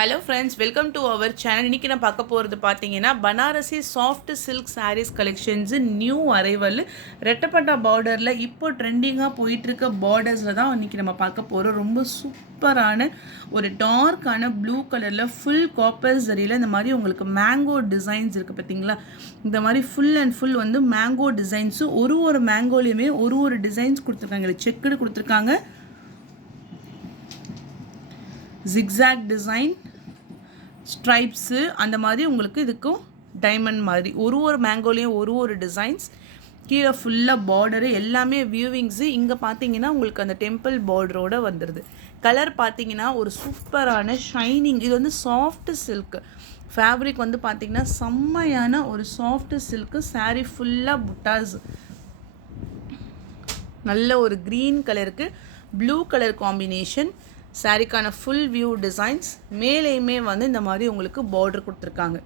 Hello friends, welcome to our channel. இன்றைக்கி நான் பார்க்க போகிறது பார்த்தீங்கன்னா Banarasi soft silk saris collections new arrival ரெட்டப்பட்டா பார்டரில் இப்போ ட்ரெண்டிங்காக போயிட்டுருக்க பார்டர்ஸில் தான் இன்றைக்கி நம்ம பார்க்க போகிறோம். ரொம்ப சூப்பரான ஒரு டார்க்கான ப்ளூ கலரில் ஃபுல் காப்பர் சரியில் இந்த மாதிரி உங்களுக்கு மேங்கோ டிசைன்ஸ் இருக்குது பார்த்தீங்களா. இந்த மாதிரி ஃபுல் அண்ட் ஃபுல் வந்து மேங்கோ டிசைன்ஸு ஒரு மேங்கோலையுமே ஒரு டிசைன்ஸ் கொடுத்துருக்காங்க. செக்குடு கொடுத்துருக்காங்க, ஜிக்ஸாக் டிசைன், ஸ்ட்ரைப்ஸு, அந்த மாதிரி உங்களுக்கு இதுக்கும் டைமண்ட் மாதிரி ஒரு மேங்கோலையும் ஒரு டிசைன்ஸ். கீழே ஃபுல்லாக பார்டரு எல்லாமே வியூவிங்ஸு. இங்கே பார்த்தீங்கன்னா உங்களுக்கு அந்த டெம்பிள் பார்டரோடு வந்துடுது. கலர் பார்த்தீங்கன்னா ஒரு சூப்பரான ஷைனிங். இது வந்து சாஃப்ட் சில்க்கு ஃபேப்ரிக் வந்து பார்த்திங்கன்னா செம்மையான ஒரு சாஃப்ட் சில்க்கு. சாரீ ஃபுல்லாக புட்டாஸ், நல்ல ஒரு க்ரீன் கலருக்கு ப்ளூ கலர் காம்பினேஷன். சாரிக்கான ஃபுல் வியூ டிசைன்ஸ். மேலேயுமே வந்து இந்த மாதிரி உங்களுக்கு பார்டர் கொடுத்துருக்காங்க.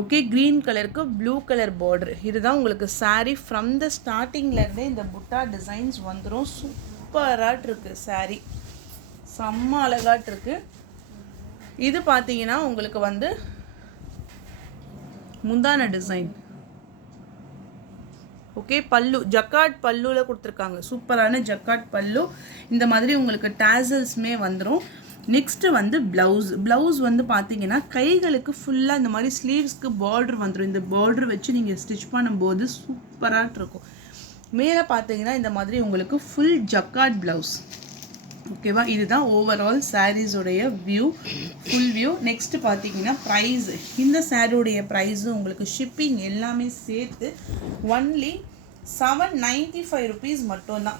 ஓகே, க்ரீன் கலருக்கு ப்ளூ கலர் பார்டர். இதுதான் உங்களுக்கு சாரீ. ஃப்ரம் த ஸ்டார்டிங்லேருந்தே இந்த புட்டா டிசைன்ஸ் வந்துடும். சூப்பராக இருக்குது சாரீ, செம்ம அழகாட்டு இருக்குது. இது பார்த்தீங்கன்னா உங்களுக்கு வந்து முந்தான டிசைன். ஓகே, பல்லு ஜக்காட் பல்லுவில் கொடுத்துருக்காங்க. சூப்பரான ஜக்காட் பல்லு. இந்த மாதிரி உங்களுக்கு டேசல்ஸுமே வந்துடும். நெக்ஸ்ட்டு வந்து ப்ளவுஸ் வந்து பார்த்தீங்கன்னா கைகளுக்கு ஃபுல்லாக இந்த மாதிரி ஸ்லீவ்ஸ்க்கு பார்டர் வந்துடும். இந்த பார்டர் வச்சு நீங்கள் ஸ்டிச் பண்ணும்போது சூப்பராக இருக்கும். மேலே பார்த்தீங்கன்னா இந்த மாதிரி உங்களுக்கு ஃபுல் ஜக்காட் ப்ளவுஸ். ஓகேவா, இதுதான் ஓவரால் சாரீஸுடைய வியூ, ஃபுல் வியூ. நெக்ஸ்ட்டு பார்த்தீங்கன்னா ப்ரைஸ். இந்த சாரியுடைய ப்ரைஸு உங்களுக்கு ஷிப்பிங் எல்லாமே சேர்த்து ஒன்லி 795 ருபீஸ் மட்டும்தான்.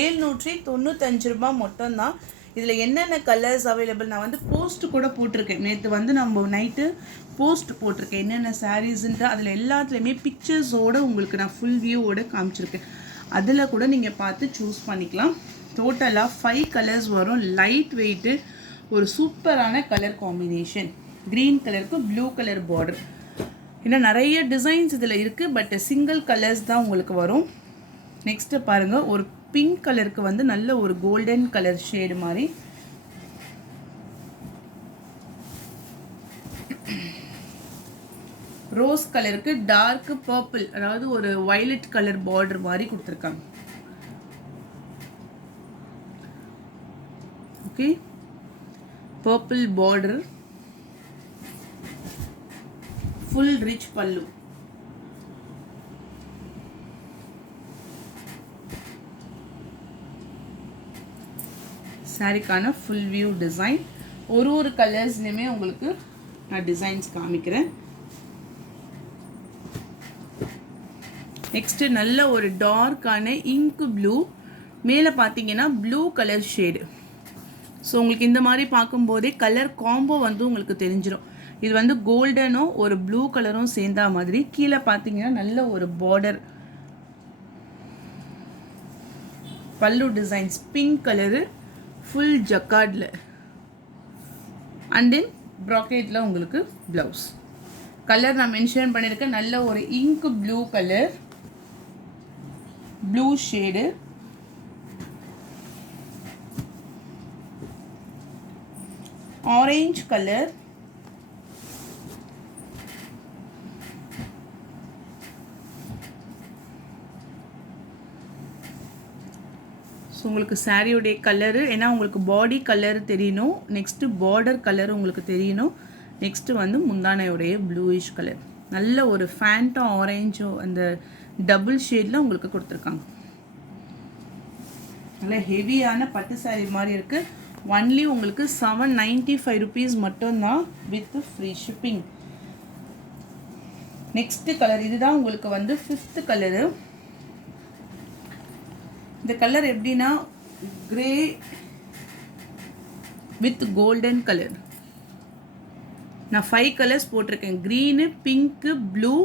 795 ரூபா மட்டும்தான். இதில் என்னென்ன கலர்ஸ் அவைலபிள் நான் வந்து போஸ்ட் கூட போட்டிருக்கேன். நேற்று வந்து நம்ம நைட்டு போஸ்ட் போட்டிருக்கேன் என்னென்ன சாரீஸுன்ட்டு. அதில் எல்லாத்துலேயுமே பிக்சர்ஸோடு உங்களுக்கு நான் ஃபுல் வியூவோடு காமிச்சிருக்கேன். அதில் கூட நீங்கள் பார்த்து சூஸ் பண்ணிக்கலாம். டோட்டலாக 5 கலர்ஸ் வரும். லைட் வெயிட்டு, ஒரு சூப்பரான கலர் காம்பினேஷன். க்ரீன் கலருக்கு ப்ளூ கலர் பார்டர். இன்னும் நிறைய டிசைன்ஸ் இதில் இருக்குது, பட் சிங்கிள் கலர்ஸ் தான் உங்களுக்கு வரும். நெக்ஸ்ட்டு பாருங்கள், ஒரு பிங்க் கலருக்கு வந்து நல்ல ஒரு கோல்டன் கலர் ஷேடு மாதிரி. ரோஸ் கலருக்கு டார்க் பர்பிள், அதாவது ஒரு வயலட் கலர் பார்டர் மாதிரி கொடுத்துருக்காங்க. Okay, purple border, full rich பல்லு. சாரிக்கான ஃபுல் வியூ டிசைன். ஒரு கலர்ஸ்லையுமே உங்களுக்கு நான் டிசைன்ஸ் காமிக்கிறேன். நெக்ஸ்ட்டு நல்ல ஒரு டார்க்கான இங்க் ப்ளூ, மேலே பார்த்தீங்கன்னா ப்ளூ கலர் ஷேடு. ஸோ உங்களுக்கு இந்த மாதிரி பார்க்கும்போதே கலர் காம்போ வந்து உங்களுக்கு தெரிஞ்சிடும். இது வந்து கோல்டனும் ஒரு ப்ளூ கலரும் சேர்ந்தா மாதிரி. கீழே பார்த்தீங்கன்னா நல்ல ஒரு border, pallu designs pink colour full ஜக்கார்டில், அண்ட் தென் ப்ராக்கெட்டில் உங்களுக்கு ப்ளவுஸ். கலர் நான் மென்ஷன் பண்ணியிருக்கேன். நல்ல ஒரு ink blue colour, blue shade, orange colour, so உங்களுக்கு சாரியுடைய கலரு, ஏன்னா உங்களுக்கு பாடி கலர் தெரியணும், நெக்ஸ்ட்டு பார்டர் கலர் உங்களுக்கு தெரியணும், நெக்ஸ்ட்டு வந்து முந்தானையுடைய ப்ளூயிஷ் கலர். நல்ல ஒரு ஃபேண்டா ஆரஞ்சோ அந்த டபுள் ஷேடில் உங்களுக்கு கொடுத்துருக்காங்க. நல்ல ஹெவியான பட்டு சாரி மாதிரி இருக்குது. ஒன்லி உங்களுக்கு 795 ருபீஸ் மட்டும்தான் with free shipping. Next colour, இதுதான் உங்களுக்கு வந்து 5th கலரு. இந்த கலர் எப்படின்னா கிரே வித் கோல்டன் கலர். நான் 5 கலர்ஸ் போட்டிருக்கேன். Green, pink, blue,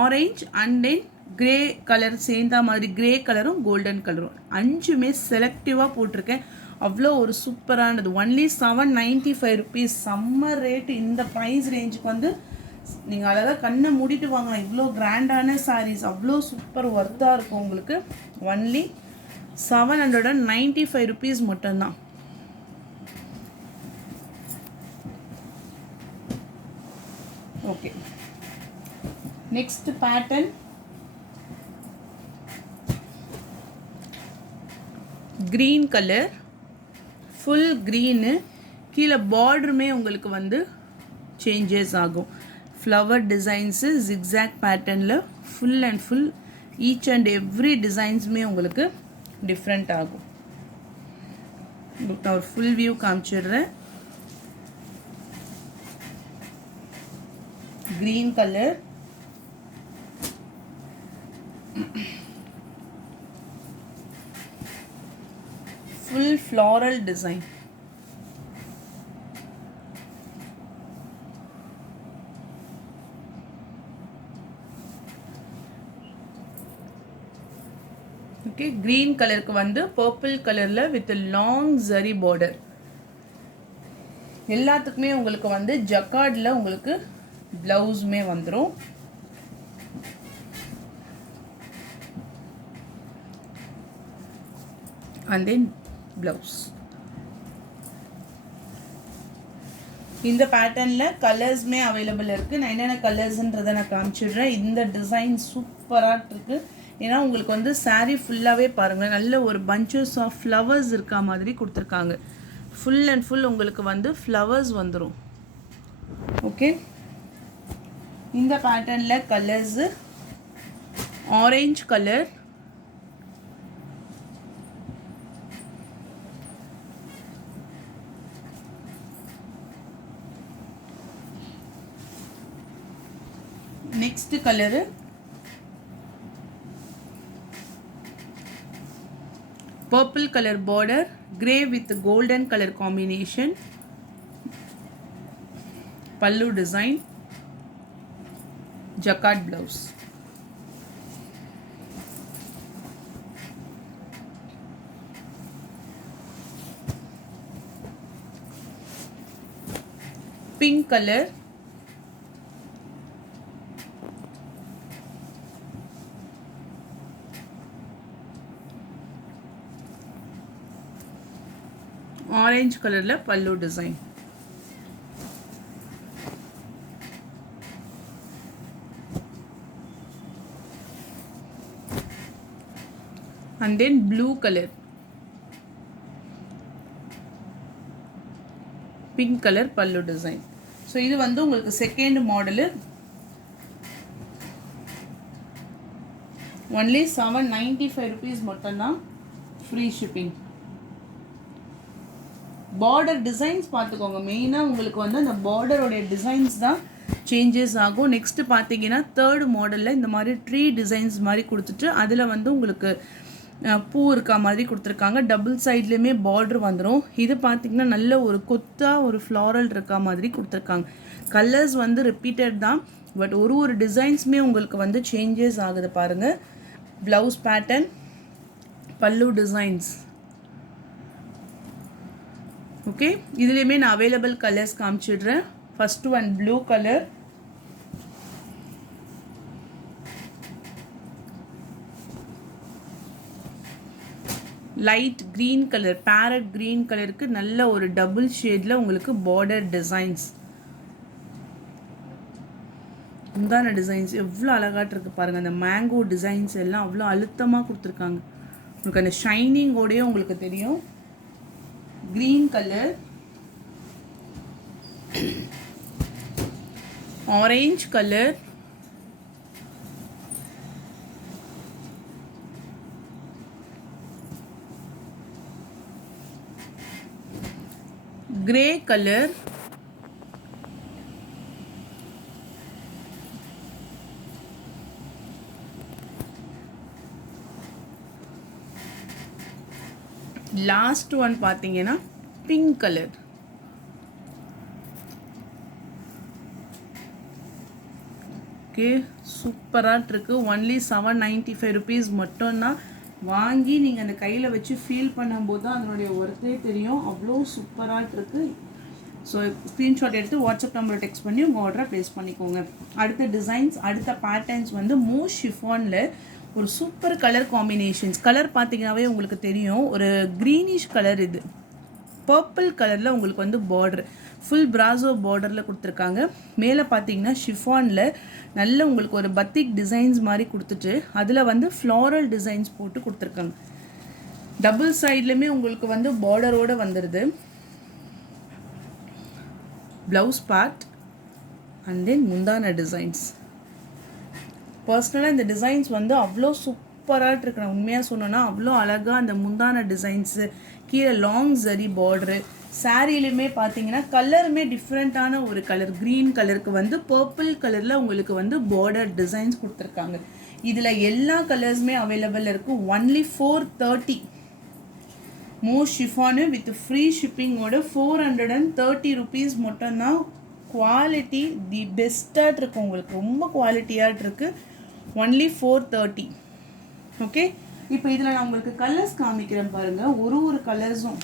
orange and then grey colour சேர்ந்தா மாதிரி. கிரே கலரும் கோல்டன் கலரும் 5மே செலக்டிவாக போட்டிருக்கேன். அவ்வளோ ஒரு சூப்பரானது. Only 795 rupees. செம்ம ரேட்டு. இந்த ப்ரைஸ் ரேஞ்சுக்கு வந்து நீங்கள் அழகாக கண்ணை மூடிட்டு வாங்கலாம். இவ்வளோ கிராண்டான சாரீஸ், அவ்வளோ சூப்பர் ஒர்த்தாக இருக்கும் உங்களுக்கு. ஒன்லி 795 ருபீஸ் மட்டும்தான். Okay, next pattern green colour, full green, கீழே பார்டருமே உங்களுக்கு வந்து சேஞ்சஸ் ஆகும். ஃப்ளவர் டிசைன்ஸு ஜிக்ஸாக் பேட்டர்னில் full and full each and every டிசைன்ஸுமே உங்களுக்கு டிஃப்ரெண்ட் ஆகும். நான் ஒரு ஃபுல் வியூ காமிச்சிடுறேன். Green colour, full floral design. Okay, green கலருக்கு வந்து பர்பிள் கலரில் வித் லாங் ஜரி பார்டர். எல்லாத்துக்குமே உங்களுக்கு வந்து ஜக்கார்டில் உங்களுக்கு ப்ளவுஸுமே வந்துடும். And then blouse. இந்த பேட்டர்னில் கலர்ஸுமே அவைலபிள் இருக்குது. நான் என்னென்ன கலர்ஸுன்றதை நான் காமிச்சிடுறேன். இந்த டிசைன் சூப்பராக இருக்குது. ஏன்னா உங்களுக்கு வந்து சாரீ ஃபுல்லாகவே பாருங்கள், நல்ல ஒரு பஞ்சஸ் ஆஃப் ஃப்ளவர்ஸ் இருக்கா மாதிரி கொடுத்துருக்காங்க. ஃபுல் அண்ட் ஃபுல் உங்களுக்கு வந்து ஃப்ளவர்ஸ் வந்துடும். ஓகே, இந்த பேட்டர்னில் colours orange colour, next colour purple color border, grey with golden color combination, pallu design, jacquard blouse. Pink color, orange கலரில் பல்லு design. And then blue colour, pink colour பல்லு design. So இது வந்து உங்களுக்கு second model. Only 795 rupees மட்டும்தான், free shipping. Border designs பார்த்துக்கோங்க. மெயினாக உங்களுக்கு வந்து அந்த பார்டரோடைய டிசைன்ஸ் தான் சேஞ்சஸ் ஆகும். நெக்ஸ்ட்டு பார்த்தீங்கன்னா தேர்ட் மாடலில் இந்த மாதிரி ட்ரீ டிசைன்ஸ் மாதிரி கொடுத்துட்டு அதில் வந்து உங்களுக்கு பூ இருக்கா மாதிரி கொடுத்துருக்காங்க. டபுள் சைட்லேயுமே பார்டர் வந்துடும். இது பார்த்திங்கன்னா நல்ல ஒரு கொத்தாக ஒரு ஃப்ளாரல் இருக்கா மாதிரி கொடுத்துருக்காங்க. கலர்ஸ் வந்து ரிப்பீட்டட் தான், பட் ஒரு டிசைன்ஸுமே உங்களுக்கு வந்து சேஞ்சஸ் ஆகுது பாருங்கள். ப்ளவுஸ் பேட்டர்ன், பல்லு டிசைன்ஸ். ஓகே, இதுலேயுமே நான் அவைலபிள் கலர்ஸ் காமிச்சிடுறேன். First one blue colour, light green colour, farad green கலருக்கு நல்ல ஒரு டபுள் ஷேடில் உங்களுக்கு பார்டர் டிசைன்ஸ். முந்தான டிசைன்ஸ் எவ்வளோ அழகாட்டு இருக்குது பாருங்கள். அந்த மேங்கோ டிசைன்ஸ் எல்லாம் அவ்வளோ அழுத்தமாக கொடுத்துருக்காங்க. உங்களுக்கு அந்த ஷைனிங்கோடையே உங்களுக்கு தெரியும். green color, orange color, grey color, last one பார்த்தீங்கன்னா பிங்க் கலர். ஓகே, சூப்பராக இருக்கு. ஒன்லி 795 rupees மட்டும்தான். வாங்கி நீங்கள் அந்த கையில் வச்சு ஃபீல் பண்ணும்போது தான் அதனுடைய ஒர்த்தே தெரியும். அவ்வளோ சூப்பராக இருக்கு. ஸோ ஸ்க்ரீன்ஷாட் எடுத்து வாட்ஸ்அப் நம்பரை டெக்ஸ்ட் பண்ணி உங்கள் ஆர்டரை ப்ளேஸ் பண்ணிக்கோங்க. அடுத்த டிசைன்ஸ், அடுத்த பேட்டர்ன்ஸ் வந்து மூஸ் ஷிஃபானில் ஒரு சூப்பர் கலர் காம்பினேஷன்ஸ். கலர் பார்த்தீங்கன்னாவே உங்களுக்கு தெரியும், ஒரு க்ரீனிஷ் கலர். இது பர்பிள் கலரில் உங்களுக்கு வந்து பார்டர், ஃபுல் பிராசோ பார்டரில் கொடுத்துருக்காங்க. மேலே பார்த்தீங்கன்னா ஷிஃபானில் நல்ல உங்களுக்கு ஒரு பத்திக் டிசைன்ஸ் மாதிரி கொடுத்துட்டு அதில் வந்து ஃப்ளாரல் டிசைன்ஸ் போட்டு கொடுத்துருக்காங்க. டபுள் சைட்லையுமே உங்களுக்கு வந்து பார்டரோடு வந்துடுது. ப்ளவுஸ் பார்ட் அண்ட் தென் முந்தான டிசைன்ஸ். பர்சனலாக இந்த டிசைன்ஸ் வந்து அவ்வளோ சூப்பராக இருக்கு. நான் உண்மையாக சொன்னேன்னா அவ்வளோ அழகாக அந்த முந்தான டிசைன்ஸு, கீழே லாங் ஜரி பார்டரு, சாரீலையுமே பார்த்தீங்கன்னா கலருமே டிஃப்ரெண்ட்டான ஒரு கலர், க்ரீன் கலருக்கு வந்து பர்பிள் கலரில் உங்களுக்கு வந்து பார்டர் டிசைன்ஸ் கொடுத்துருக்காங்க. இதில் எல்லா கலர்ஸுமே அவைலபிள் இருக்குது. Only 430 more chiffon with free ஷிப்பிங்கோட 430 rupees மட்டும்தான். குவாலிட்டி தி பெஸ்ட்டாக இருக்குது, உங்களுக்கு ரொம்ப குவாலிட்டியாக இருக்குது. ஒன்லி 430. ஓகே, இப்போ இதில் நான் உங்களுக்கு கலர்ஸ் காமிக்கிறேன் பாருங்கள். ஒரு கலர்ஸும்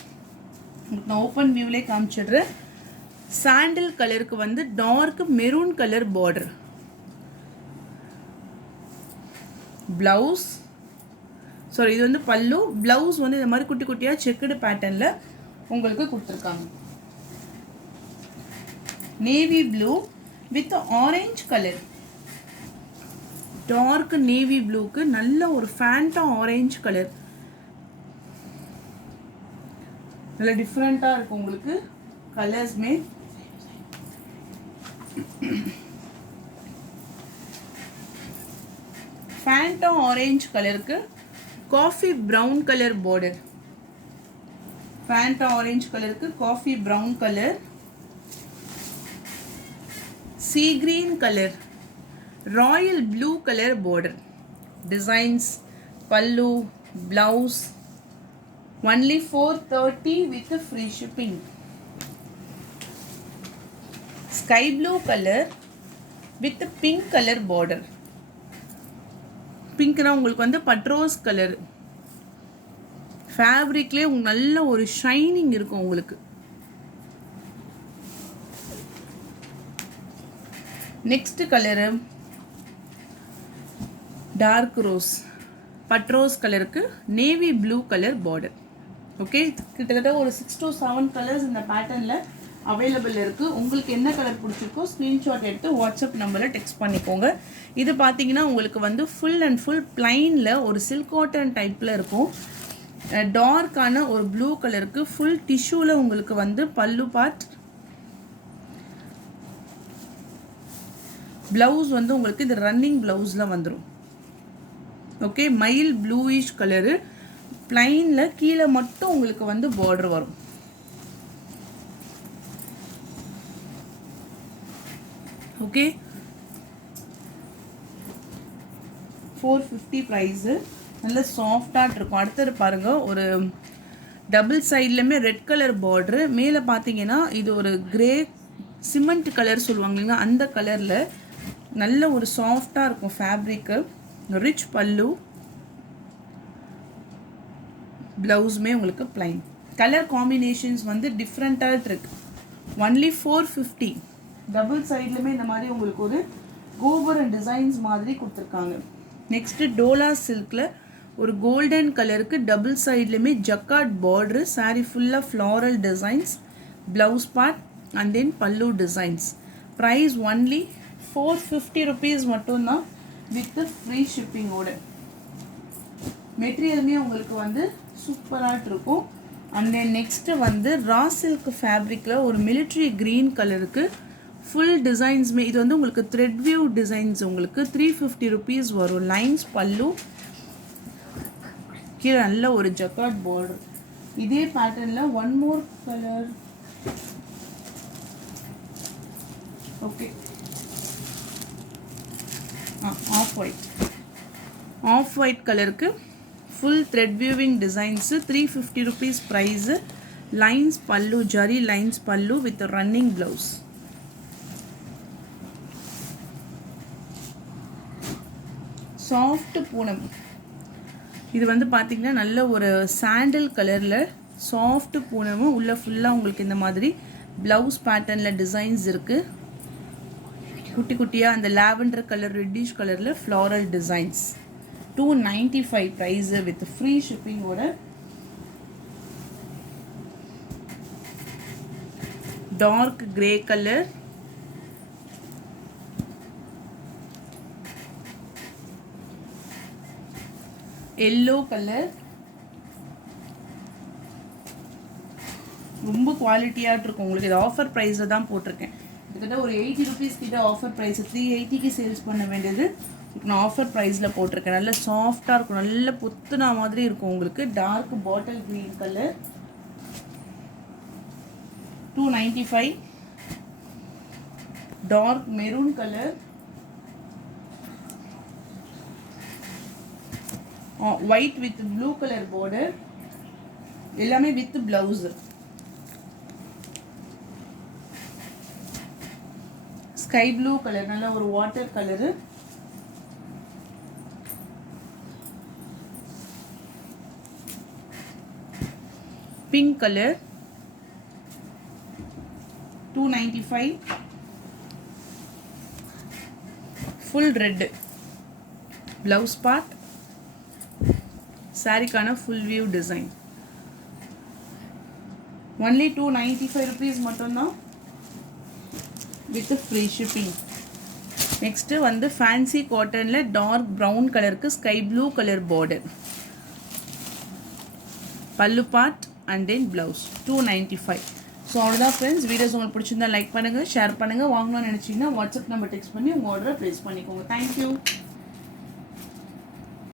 நான் ஓப்பன் வியூவிலே காமிச்சிடுறேன். சாண்டில் கலருக்கு வந்து dark maroon colour border, blouse sari இது வந்து பல்லு. ப்ளவுஸ் வந்து இந்த மாதிரி குட்டி குட்டியாக செக்குடு பேட்டர்னில் உங்களுக்கு கொடுத்துருக்காங்க. Navy blue with orange colour, dark navy ப்ளூக்கு நல்ல ஒரு ஃபேண்டா ஆரஞ்சு கலர், நல்ல டிஃப்ரெண்ட்டாக இருக்கும் உங்களுக்கு கலர்ஸ்மே. ஃபேண்டா ஆரஞ்சு கலருக்கு coffee brown colour border, Fanta orange கலருக்கு coffee brown colour, sea green colour, royal blue colour border designs, pallu, blouse only 430 with free shipping. Sky blue color with pink color border. Pink na உங்களுக்கு வந்து பட்ரோஸ் colour ஃபேப்ரிக்லேயே நல்ல ஒரு shining இருக்கும் உங்களுக்கு. Next colour dark rose, பட்ரோஸ் கலருக்கு navy blue colour border. Okay, கிட்டத்தட்ட ஒரு 6 to 7 colours இந்த பேட்டர்னில் அவைலபிள் இருக்குது. உங்களுக்கு என்ன கலர் பிடிச்சிருக்கோ ஸ்க்ரீன்ஷாட் எடுத்து வாட்ஸ்அப் நம்பரில் டெக்ஸ்ட் பண்ணிக்கோங்க. இது பார்த்தீங்கன்னா உங்களுக்கு வந்து ஃபுல் அண்ட் ஃபுல் பிளைனில் ஒரு சில்க் காட்டன் டைப்பில் இருக்கும். டார்க்கான ஒரு ப்ளூ கலருக்கு ஃபுல் டிஷ்யூவில் உங்களுக்கு வந்து பல்லு பார்ட், ப்ளவுஸ் வந்து உங்களுக்கு இது ரன்னிங் ப்ளவுஸில் வந்துடும். ஓகே, மைல் ப்ளூயிஷ் கலரு, பிளைனில் கீழே மட்டும் உங்களுக்கு வந்து பார்டர் வரும். ஓகே, 450 ப்ரைஸு, நல்ல சாஃப்டாக இருக்கும். அடுத்தது பாருங்கள், ஒரு டபுள் சைட்லையுமே ரெட் கலர் பார்டரு, மேலே பார்த்தீங்கன்னா இது ஒரு கிரே சிமெண்ட் கலர் சொல்லுவாங்க இல்லைங்களா, அந்த கலரில் நல்ல ஒரு சாஃப்டாக இருக்கும் ஃபேப்ரிக்கு. ரிச் பல்லு, ப்ளவுஸுமே உங்களுக்கு பிளைன். கலர் காம்பினேஷன்ஸ் வந்து டிஃப்ரெண்ட்டாக இருக்கு. ஒன்லி 450. டபுள் சைட்லையுமே இந்த மாதிரி உங்களுக்கு ஒரு கோபுரம் டிசைன்ஸ் மாதிரி கொடுத்துருக்காங்க. நெக்ஸ்ட்டு டோலா சில்கில் ஒரு கோல்டன் கலருக்கு டபுள் சைட்லையுமே ஜக்கார்ட் பார்டரு, சாரீ ஃபுல்லாக floral designs, blouse part and தென் பல்லு டிசைன்ஸ். ப்ரைஸ் ஒன்லி 450 rupees மட்டும்தான் வித் ஃப்ரீ ஷிப்பிங்கோட. மெட்டீரியலுமே உங்களுக்கு வந்து சூப்பராக இருக்கும். அண்ட் தென் நெக்ஸ்ட்டு வந்து ரா சில்க் ஃபேப்ரிக்கில் ஒரு மிலிட்ரி க்ரீன் கலருக்கு ஃபுல் டிசைன்ஸுமே, இது வந்து உங்களுக்கு த்ரெட் வியூ டிசைன்ஸ் உங்களுக்கு 350 rupees வரும். லைன்ஸ் பல்லு, கீழே நல்ல ஒரு ஜக்கார்ட் பார்டர். இதே பேட்டர்னில் one more colour. Okay, off white கலருக்கு full thread weaving designs 350 rupees price. Lines pallu, zari lines pallu with running blouse. Soft Poonam, இது வந்து பார்த்திங்கன்னா நல்ல ஒரு சாண்டில் கலரில் சாஃப்ட் பூனமும் உள்ள ஃபுல்லாக உங்களுக்கு இந்த மாதிரி ப்ளவுஸ் பேட்டர்னில் டிசைன்ஸ் இருக்குது. குட்டி குட்டியாக அந்த லாவெண்டர் கலர் ரெட்டிஷ் கலரில் floral designs. 295 price with free ஷிப்பிங்கோட. Dark grey colour, yellow colour, ரொம்ப குவாலிட்டியாக இருக்கும் உங்களுக்கு. இது ஆஃபர் ப்ரைஸில் தான் போட்டிருக்கேன். கிட்டத்தட்ட ஒரு 80 rupees கிட்ட ஆஃபர் ப்ரைஸ், 380க்கு சேல்ஸ் பண்ண வேண்டியது நான் ஆஃபர் ப்ரைஸில் போட்டிருக்கேன். நல்ல சாஃப்டாக இருக்கும், நல்ல புத்துனா மாதிரி இருக்கும் உங்களுக்கு. Dark bottle green colour 295, dark maroon colour, white with blue colour border, எல்லாமே with blouse. Sky blue colour, நல்ல ஒரு water colour, pink colour 295, full red blouse part, சாரிக்கான full view design. Only 295 rupees மட்டும்தான் வித் ஃப்ரீ ஷிப்பிங். நெக்ஸ்ட்டு வந்து fancy காட்டனில் dark brown கலருக்கு sky blue colour border, pallu part and then blouse 295. So அவ்வளோதான் friends. Videos உங்களுக்கு பிடிச்சிருந்தா like பண்ணுங்கள், share பண்ணுங்கள். வாங்கணும்னு நினச்சிங்கன்னா வாட்ஸ்அப் நம்பர் டெக்ஸ்ட் பண்ணி உங்கள் ஆர்டரை ப்ளேஸ் பண்ணிக்கோங்க. தேங்க்யூ.